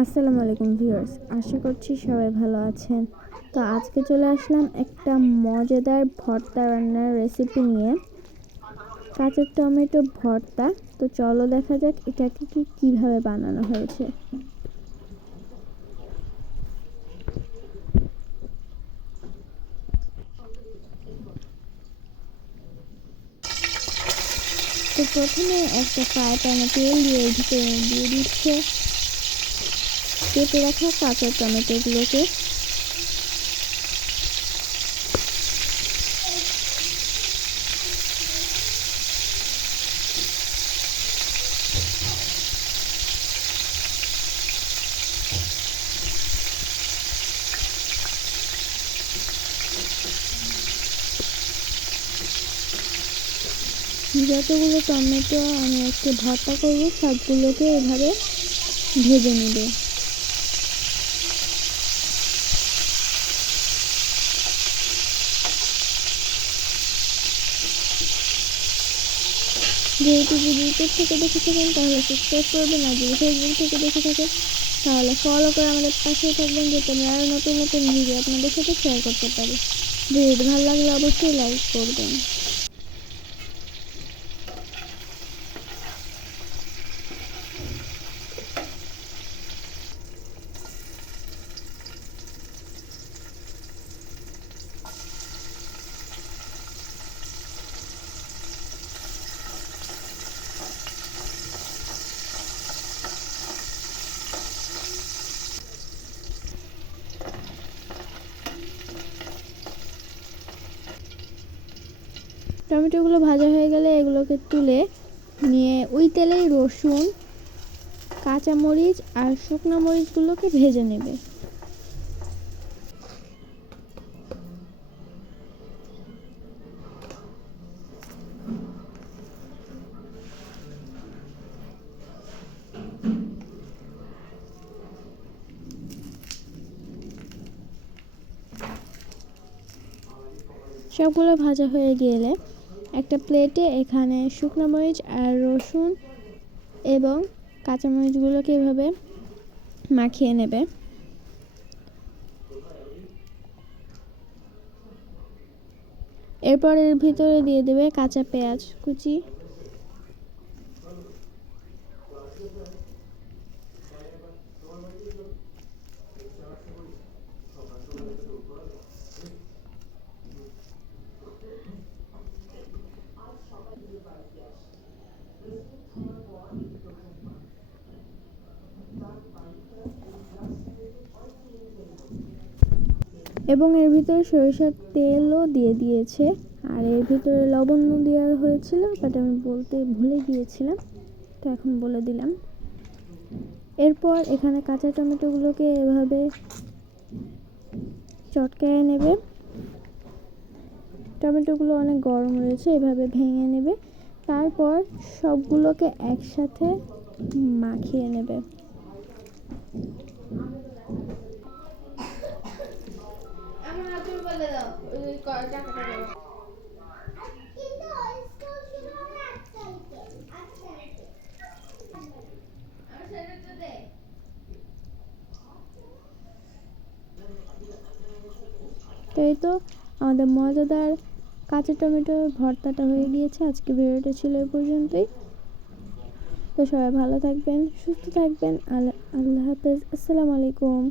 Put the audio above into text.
আসসালামু আলাইকুম ভিউয়ার্স, আশা করছি সবাই ভালো আছেন। তো আজকে চলে আসলাম একটা মজাদার ভর্তা রান্নার রেসিপি নিয়ে, কাঁচা টমেটো ভর্তা। তো চলো দেখা যাক এটাকে কিভাবে বানানো হয়েছে। তো প্রথমে একটা ফ্রাই প্যানে তেল দিয়ে ভিতরে দিয়ে দিচ্ছে কেটে রাখা কাঁচা টমেটোগুলোকে। যতগুলো টমেটো আমি একটু ভর্তা করবো সবগুলোকে এভাবে ভেজে নেবে। যেহেতু যদি ইউটিউব থেকে দেখে থাকেন তাহলে সাবস্ক্রাইব করবেন, আর যদি ফেসবুক থেকে দেখে থাকেন তাহলে ফলো করে আমাদের পাশে থাকবেন, যাতে আমি আরও নতুন নতুন ভিডিও আপনাদের সাথে শেয়ার করতে পারি। ভিডিওটি ভালো লাগলে অবশ্যই লাইক করবেন। টমেটোগুলো ভাজা হয়ে গেলে এগুলোকে তুলে নিয়ে ওই তেলেই রসুন, কাঁচামরিচ আর শুকনো মরিচগুলোকে ভেজে নেবে। সবগুলো ভাজা হয়ে গেলে একটা প্লেটে এখানে শুকনো মরিচ আর রসুন এবং কাঁচামরিচগুলোকে এভাবে মাখিয়ে নেবে। এরপর এর ভিতরে দিয়ে দেবে কাঁচা পেঁয়াজ কুচি, এবং এর ভিতরে সরিষার তেলও দিয়ে দিয়েছে। আর এর ভিতরে লবণ দেওয়া হয়েছিল, বাট আমি বলতে ভুলে গিয়েছিলাম, তো এখন বলে দিলাম। এরপর এখানে কাঁচা টমেটোগুলোকে এভাবে চটকায় নেবে। টমেটোগুলো অনেক গরম রয়েছে, এভাবে ভেঙে নেবে। তারপর সবগুলোকে একসাথে মাখিয়ে নেবে। তাই তো আমাদের মজাদার কাঁচা টমেটোর ভর্তাটা হয়ে গিয়েছে। আজকে ভিডিওটা ছিল এই পর্যন্তই। তো সবাই ভালো থাকবেন, সুস্থ থাকবেন। আল্লাহ হাফেজ, আসসালামু আলাইকুম।